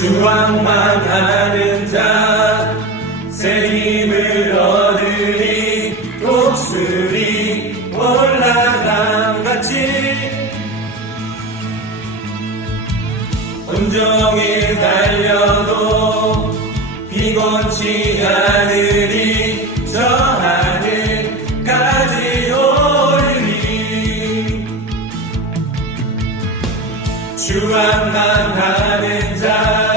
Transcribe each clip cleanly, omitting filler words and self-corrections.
주왕만 하는 자 새 힘을 얻으리 독수리 올라감같이 온종일 달려도 피곤치 않으리 저 하늘까지 오르리 주왕만 하는 자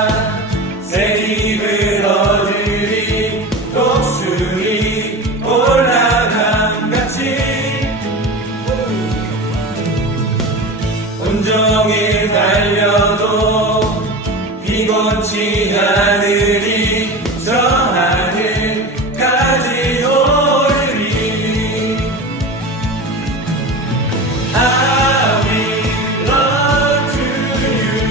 새 힘을 얻으리 독수리 올라감같이 온종일 달려도 피곤치 않으리 저 하늘까지 오르리 I will run to you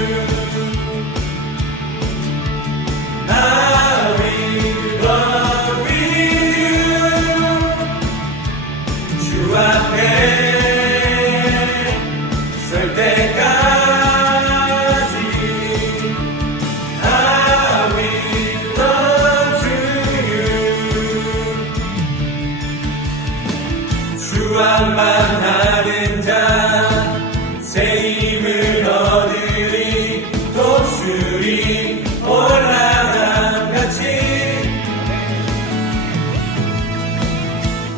I will run with you 주 앞에 설 때까지 I will run to you 주왕만 하는 자 새 힘을 얻으리 독수리 올라감같이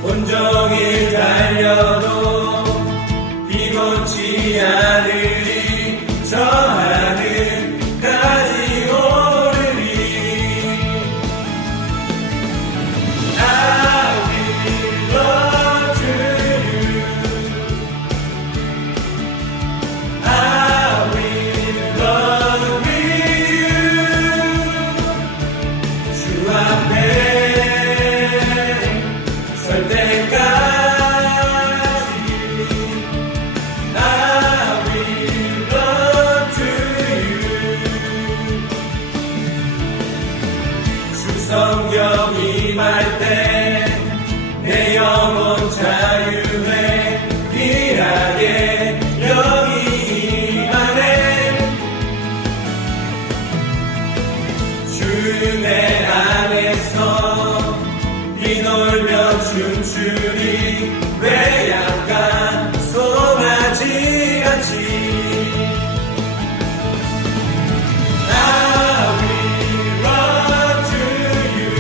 온종일 달려도 피곤치 않으리 저 하늘까지 오르리 I will run to you I will run with you 주 앞에 설 때까지 I will run to you 주 성령 임할 때 내 영혼 자유해 귀하게 여기 임하네 주 내 안에서 뛰놀며 춤추리 외양간 송아지같이 I will run to you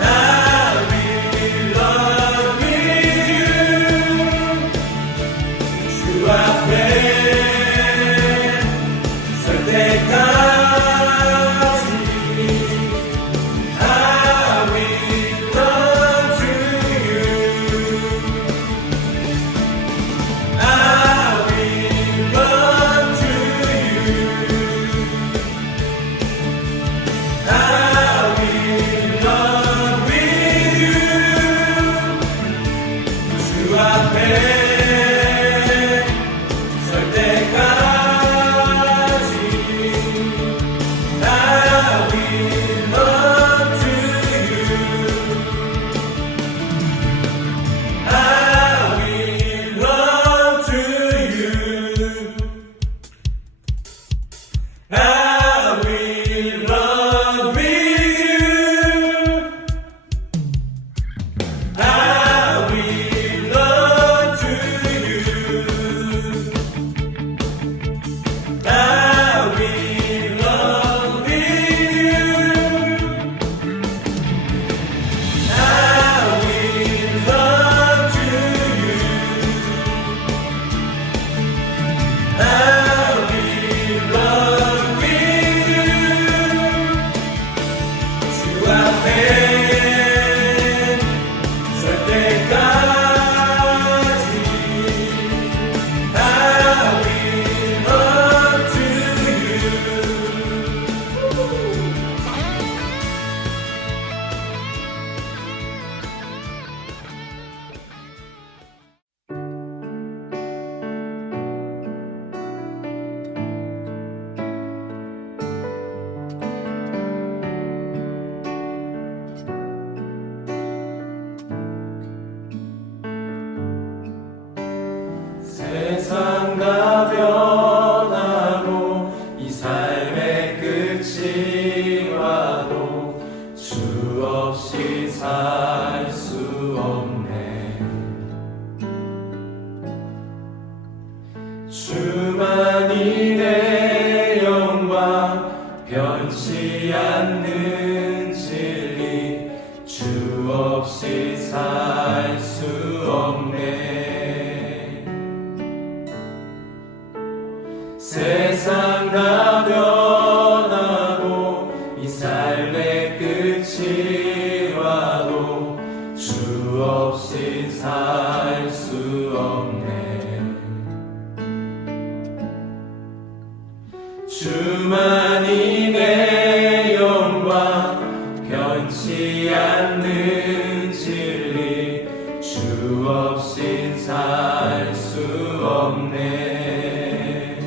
I will run with you 주 앞에 설 때까지 I will run 살 수 없네. 주만이 내 영광, 변치 않는 진리, 주 없이 살 수 없네. 세상 다 변하고 이 삶의 끝이 와도 주 없이 살 수 없네. 주만이 내 영광, 변치 않는 진리, 주 없이 살 수 없네.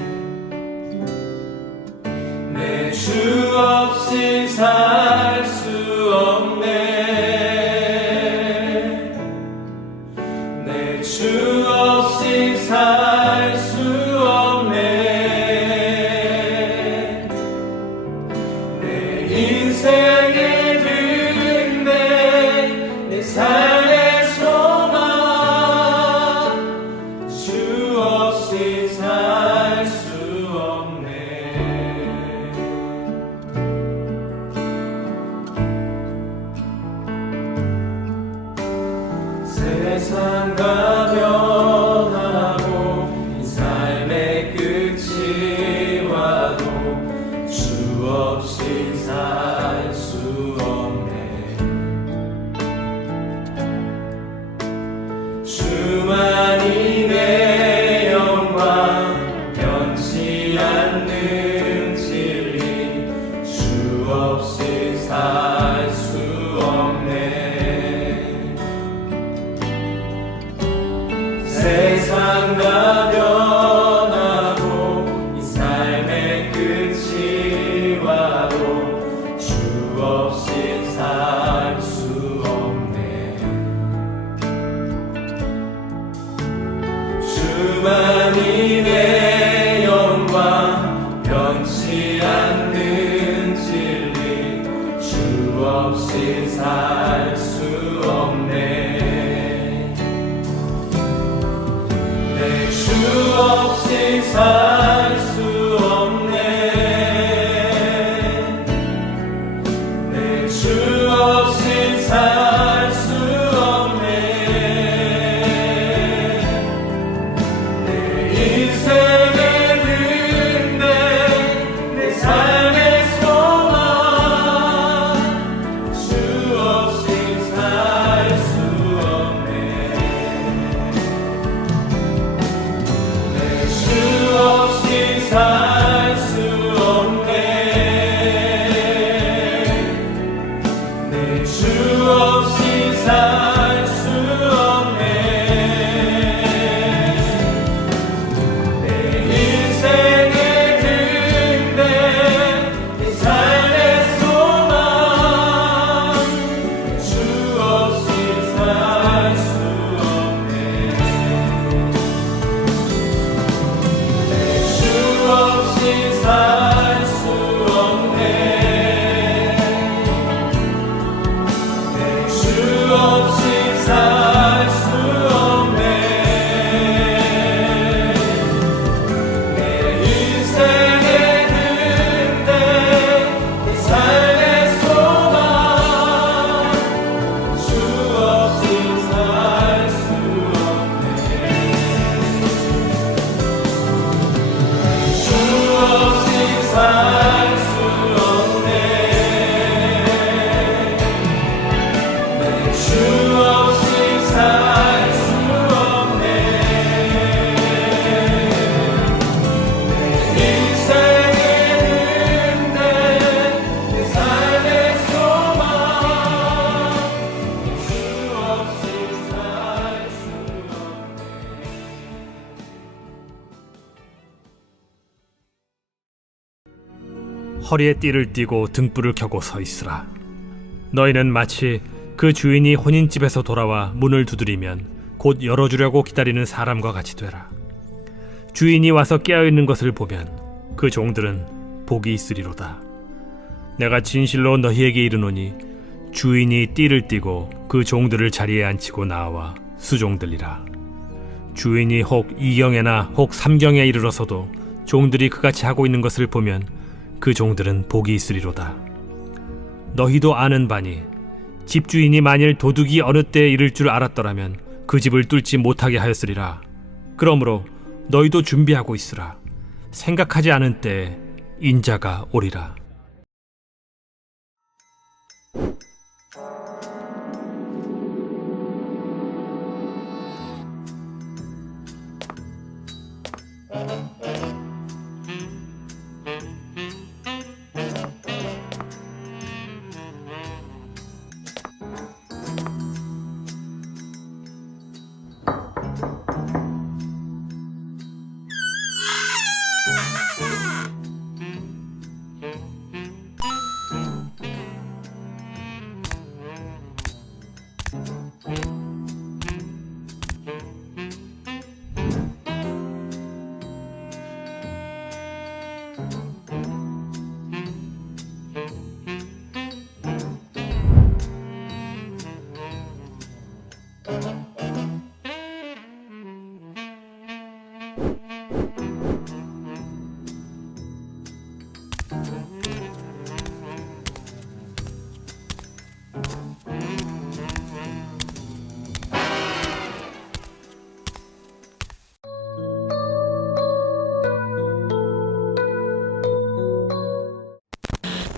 내 주 없이 살 수 없네. 내 주 없이 살 수 없네. 내 인생의 등대, 내 삶의 소망, 주 없이 살 수 없네. 세상 다 변하고 이 삶의 끝이 와도 주 없이 살 수 없네. 주만이 내 영광, 변치 않는 진리, 주 없이 살 수 없네. 세상 다 변하고 이 삶의 끝이 와도 주 없이 살 수 없네. 주만이 내 영광, 변치 않는 진리, 주 없이 살 수 없네. 내 주 없이 살 수 없네. 내 주 없이 살 수 없네. 내 인생의 등대, 내 삶의 소망, 주 없이 살 수 없네. 내 주 없이 살 수 없네. 내 주 없이 살 수 없네. 내 인생의 등대, 내 삶의 소망, 주 없이 살 수 없네. 내 주 없이 살 수 없네. 내 주 없이 살 수 없네. 내 인생의 등대, 내 삶의 소망, 주 없이 살 수 없네. 주 없이 살 수 없네. 내 주 없이 살 수 없네. 내 인생의 등대, 내 삶의 소망, 주 없이 살 수 없네. 허리에 띠를 띠고 등불을 켜고 서 있으라. 너희는 마치 그 주인이 혼인집에서 돌아와 문을 두드리면 곧 열어주려고 기다리는 사람과 같이 되라. 주인이 와서 깨어있는 것을 보면 그 종들은 복이 있으리로다. 내가 진실로 너희에게 이르노니 주인이 띠를 띠고 그 종들을 자리에 앉히고 나와 수종들리라. 주인이 혹 이경에나 혹 삼경에 이르러서도 종들이 그같이 하고 있는 것을 보면 그 종들은 복이 있으리로다. 너희도 아는 바니 집주인이 만일 도둑이 어느 때에 이를 줄 알았더라면 그 집을 뚫지 못하게 하였으리라. 그러므로 너희도 준비하고 있으라. 생각하지 않은 때에 인자가 오리라.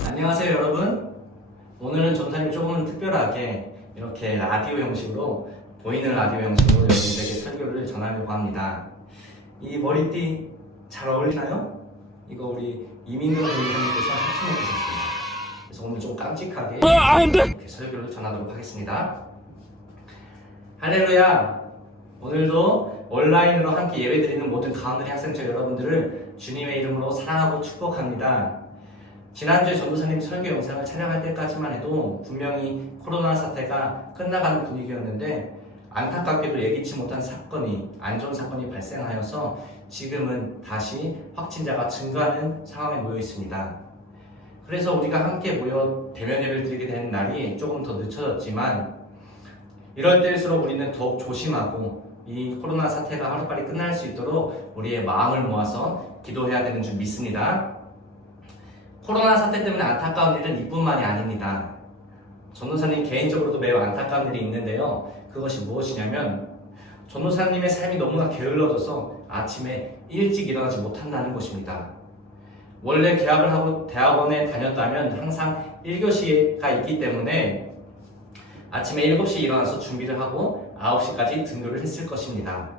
안녕하세요 여러분. 오늘은 전사님 조금은 특별하게 이렇게 라디오 형식으로 보이는 라디오 형식으로 여러분들에게 설교를 전하려고 합니다. 이 머리띠 잘 어울리나요? 이거 우리 이민경 선생님께서 협찬해 주셨습니다. 그래서 오늘 좀 깜찍하게 이렇게 설교를 전하도록 하겠습니다. 할렐루야. 오늘도 온라인으로 함께 예배드리는 모든 가운데 학생들 여러분들을 주님의 이름으로 사랑하고 축복합니다. 지난주에 전도사님 설교 영상을 촬영할 때까지만 해도 분명히 코로나 사태가 끝나가는 분위기였는데 안타깝게도 예기치 못한 사건이, 안 좋은 사건이 발생하여서 지금은 다시 확진자가 증가하는 상황에 놓여 있습니다. 그래서 우리가 함께 모여 대면 예배를 드리게 되는 날이 조금 더 늦춰졌지만 이럴 때일수록 우리는 더욱 조심하고 이 코로나 사태가 하루빨리 끝날 수 있도록 우리의 마음을 모아서 기도해야 되는 줄 믿습니다. 코로나 사태 때문에 안타까운 일은 이뿐만이 아닙니다. 전도사님 개인적으로도 매우 안타까운 일이 있는데요. 그것이 무엇이냐면 전도사님의 삶이 너무나 게을러져서 아침에 일찍 일어나지 못한다는 것입니다. 원래 개학을 하고 대학원에 다녔다면 항상 1교시가 있기 때문에 아침에 7시에 일어나서 준비를 하고 9시까지 등교를 했을 것입니다.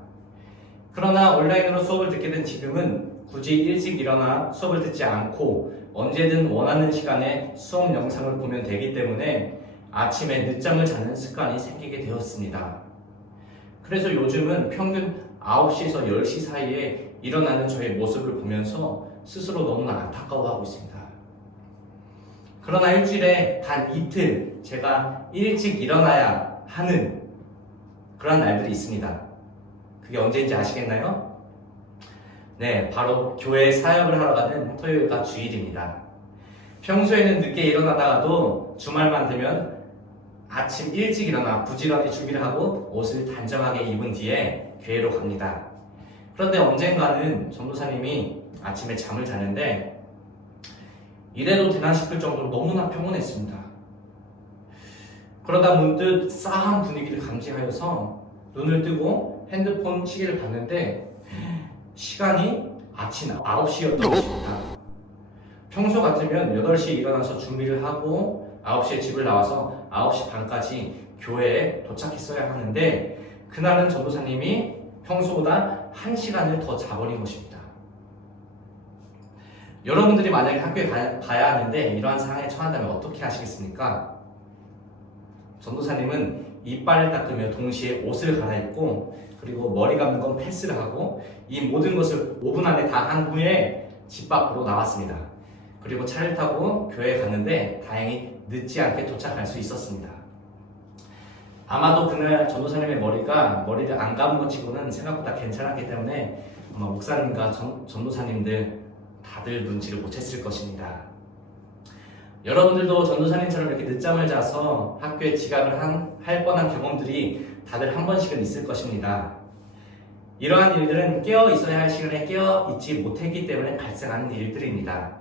그러나 온라인으로 수업을 듣게 된 지금은 굳이 일찍 일어나 수업을 듣지 않고 언제든 원하는 시간에 수업 영상을 보면 되기 때문에 아침에 늦잠을 자는 습관이 생기게 되었습니다. 그래서 요즘은 평균 9시에서 10시 사이에 일어나는 저의 모습을 보면서 스스로 너무나 안타까워하고 있습니다. 그러나 일주일에 단 이틀 제가 일찍 일어나야 하는 그런 날들이 있습니다. 그게 언제인지 아시겠나요? 네, 바로 교회 사역을 하러 가는 토요일과 주일입니다. 평소에는 늦게 일어나다가도 주말만 되면 아침 일찍 일어나 부지런히 준비를 하고 옷을 단정하게 입은 뒤에 교회로 갑니다. 그런데 언젠가는 전도사님이 아침에 잠을 자는데 이래도 되나 싶을 정도로 너무나 평온했습니다. 그러다 문득 싸한 분위기를 감지하여서 눈을 뜨고 핸드폰 시계를 봤는데 시간이 아침 9시였던 것입니다. 평소 같으면 8시에 일어나서 준비를 하고 9시에 집을 나와서 9시 반까지 교회에 도착했어야 하는데 그날은 전도사님이 평소보다 1시간을 더 자버린 것입니다. 여러분들이 만약에 학교에 가야 하는데 이러한 상황에 처한다면 어떻게 하시겠습니까? 전도사님은 이빨을 닦으며 동시에 옷을 갈아입고 그리고 머리 감는 건 패스를 하고 이 모든 것을 5분 안에 다 한 후에 집 밖으로 나왔습니다. 그리고 차를 타고 교회에 갔는데 다행히 늦지 않게 도착할 수 있었습니다. 아마도 그날 전도사님의 머리를 안 감은 것 치고는 생각보다 괜찮았기 때문에 아마 목사님과 전도사님들 다들 눈치를 못 챘을 것입니다. 여러분들도 전도사님처럼 이렇게 늦잠을 자서 학교에 지각을 할 뻔한 경험들이 다들 한 번씩은 있을 것입니다. 이러한 일들은 깨어 있어야 할 시간에 깨어 있지 못했기 때문에 발생하는 일들입니다.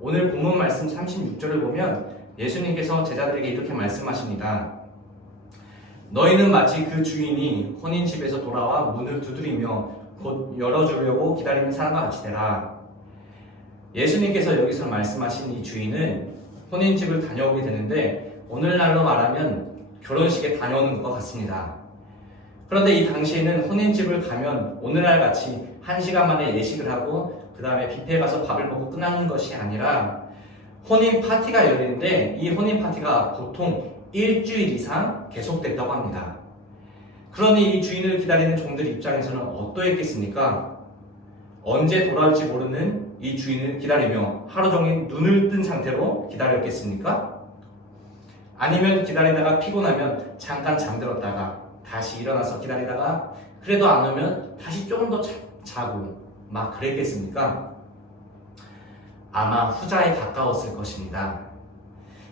오늘 본문 말씀 36절을 보면 예수님께서 제자들에게 이렇게 말씀하십니다. 너희는 마치 그 주인이 혼인집에서 돌아와 문을 두드리며 곧 열어주려고 기다리는 사람과 같이 되라. 예수님께서 여기서 말씀하신 이 주인은 혼인집을 다녀오게 되는데 오늘날로 말하면 결혼식에 다녀오는 것 같습니다. 그런데 이 당시에는 혼인집을 가면 오늘날 같이 1시간 만에 예식을 하고 그 다음에 뷔페에 가서 밥을 먹고 끝나는 것이 아니라 혼인 파티가 열리는데 이 혼인 파티가 보통 일주일 이상 계속됐다고 합니다. 그러니 이 주인을 기다리는 종들 입장에서는 어떠했겠습니까? 언제 돌아올지 모르는 이 주인을 기다리며 하루 종일 눈을 뜬 상태로 기다렸겠습니까? 아니면 기다리다가 피곤하면 잠깐 잠들었다가 다시 일어나서 기다리다가 그래도 안 오면 다시 조금 더 자고 막 그랬겠습니까? 아마 후자에 가까웠을 것입니다.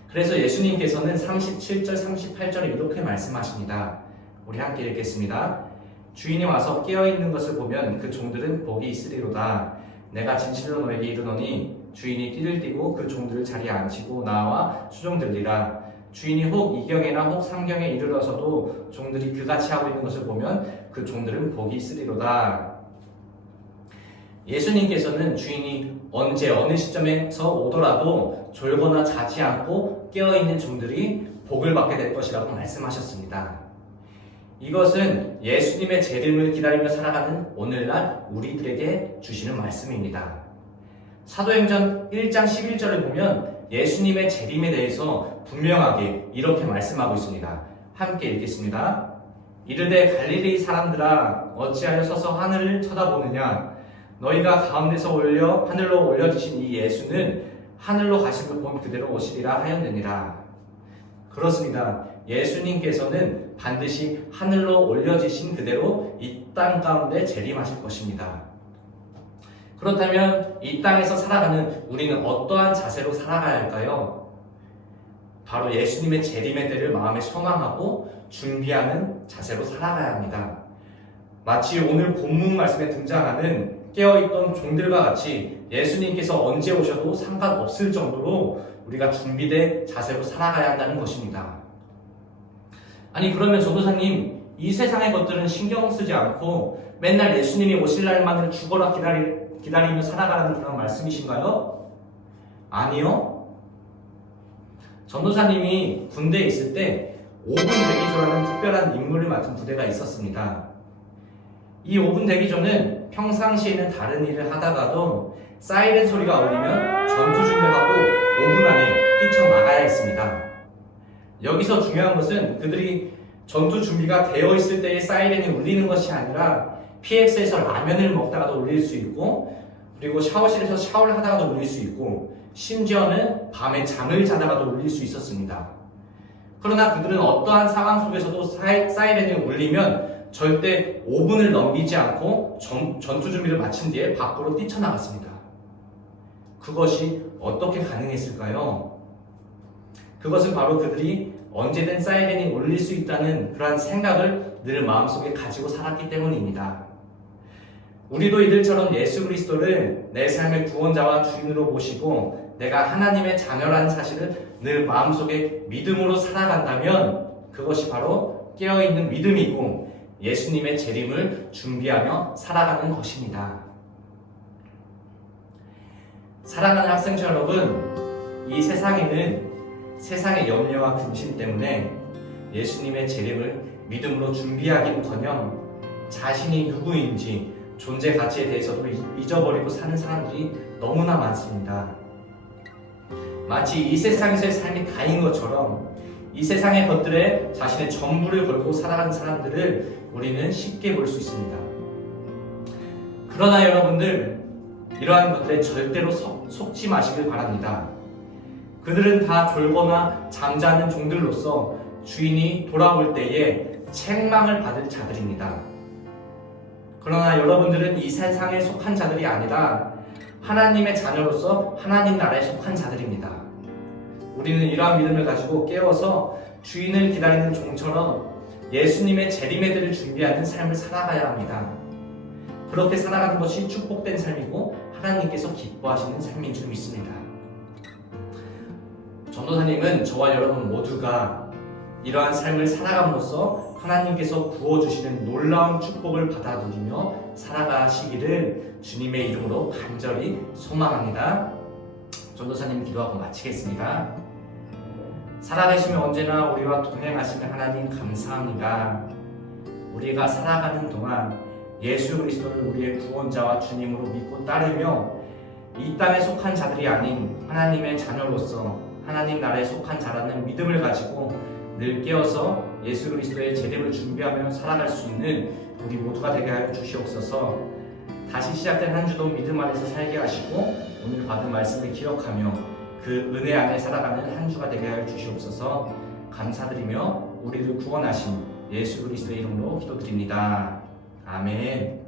그래서 예수님께서는 37절, 38절에 이렇게 말씀하십니다. 우리 함께 읽겠습니다. 주인이 와서 깨어있는 것을 보면 그 종들은 복이 있으리로다. 내가 진실로 너에게 이르노니 주인이 띠를 띠고 그 종들을 자리에 앉히고 나와 수종들리라. 주인이 혹 2경에나 혹 3경에 이르러서도 종들이 그같이 하고 있는 것을 보면 그 종들은 복이 있으리로다. 예수님께서는 주인이 언제 어느 시점에서 오더라도 졸거나 자지 않고 깨어있는 종들이 복을 받게 될 것이라고 말씀하셨습니다. 이것은 예수님의 재림을 기다리며 살아가는 오늘날 우리들에게 주시는 말씀입니다. 사도행전 1장 11절을 보면 예수님의 재림에 대해서 분명하게 이렇게 말씀하고 있습니다. 함께 읽겠습니다. 이르되 갈릴리 사람들아 어찌하여 서서 하늘을 쳐다보느냐 너희가 가운데서 하늘로 올려지신 이 예수는 하늘로 가심을 본 그대로 오시리라 하였느니라. 그렇습니다. 예수님께서는 반드시 하늘로 올려지신 그대로 이 땅 가운데 재림하실 것입니다. 그렇다면 이 땅에서 살아가는 우리는 어떠한 자세로 살아가야 할까요? 바로 예수님의 재림의 때를 마음에 소망하고 준비하는 자세로 살아가야 합니다. 마치 오늘 본문 말씀에 등장하는 깨어있던 종들과 같이 예수님께서 언제 오셔도 상관없을 정도로 우리가 준비된 자세로 살아가야 한다는 것입니다. 아니 그러면 전도사님 이 세상의 것들은 신경 쓰지 않고 맨날 예수님이 오실 날만을 죽어라 기다리며 살아가라는 그런 말씀이신가요? 아니요. 전도사님이 군대에 있을 때 5분 대기조라는 특별한 임무를 맡은 부대가 있었습니다. 이 5분 대기조는 평상시에는 다른 일을 하다가도 사이렌 소리가 울리면 전투 준비하고 5분 안에 뛰쳐나가야 했습니다. 여기서 중요한 것은 그들이 전투 준비가 되어 있을 때의 사이렌이 울리는 것이 아니라 PX에서 라면을 먹다가도 울릴 수 있고 그리고 샤워실에서 샤워를 하다가도 울릴 수 있고 심지어는 밤에 잠을 자다가도 울릴 수 있었습니다. 그러나 그들은 어떠한 상황 속에서도 사이렌이 울리면 절대 5분을 넘기지 않고 전투 준비를 마친 뒤에 밖으로 뛰쳐나갔습니다. 그것이 어떻게 가능했을까요? 그것은 바로 그들이 언제든 사이렌이 울릴 수 있다는 그러한 생각을 늘 마음속에 가지고 살았기 때문입니다. 우리도 이들처럼 예수 그리스도를 내 삶의 구원자와 주인으로 모시고 내가 하나님의 자녀라는 사실을 늘 마음속에 믿음으로 살아간다면 그것이 바로 깨어있는 믿음이고 예수님의 재림을 준비하며 살아가는 것입니다. 사랑하는 학생들 여러분, 이 세상에는 세상의 염려와 근심 때문에 예수님의 재림을 믿음으로 준비하기는커녕 자신이 누구인지 존재 가치에 대해서도 잊어버리고 사는 사람들이 너무나 많습니다. 마치 이 세상에서의 삶이 다인 것처럼 이 세상의 것들에 자신의 전부를 걸고 살아가는 사람들을 우리는 쉽게 볼 수 있습니다. 그러나 여러분들, 이러한 것들에 절대로 속지 마시길 바랍니다. 그들은 다 졸거나 잠자는 종들로서 주인이 돌아올 때에 책망을 받을 자들입니다. 그러나 여러분들은 이 세상에 속한 자들이 아니라 하나님의 자녀로서 하나님 나라에 속한 자들입니다. 우리는 이러한 믿음을 가지고 깨어서 주인을 기다리는 종처럼 예수님의 재림에들을 준비하는 삶을 살아가야 합니다. 그렇게 살아가는 것이 축복된 삶이고 하나님께서 기뻐하시는 삶인 줄 믿습니다. 전도사님은 저와 여러분 모두가 이러한 삶을 살아감으로써 하나님께서 부어주시는 놀라운 축복을 받아 누리며 살아가시기를 주님의 이름으로 간절히 소망합니다. 전도사님 기도하고 마치겠습니다. 살아계시며 언제나 우리와 동행하시는 하나님 감사합니다. 우리가 살아가는 동안 예수 그리스도를 우리의 구원자와 주님으로 믿고 따르며 이 땅에 속한 자들이 아닌 하나님의 자녀로서 하나님 나라에 속한 자라는 믿음을 가지고 늘 깨어서 예수 그리스도의 재림을 준비하며 살아갈 수 있는 우리 모두가 되게 하여 주시옵소서. 다시 시작된 한 주도 믿음 안에서 살게 하시고 오늘 받은 말씀을 기억하며 그 은혜 안에 살아가는 한 주가 되게 하여 주시옵소서. 감사드리며 우리를 구원하신 예수 그리스도의 이름으로 기도드립니다. 아멘.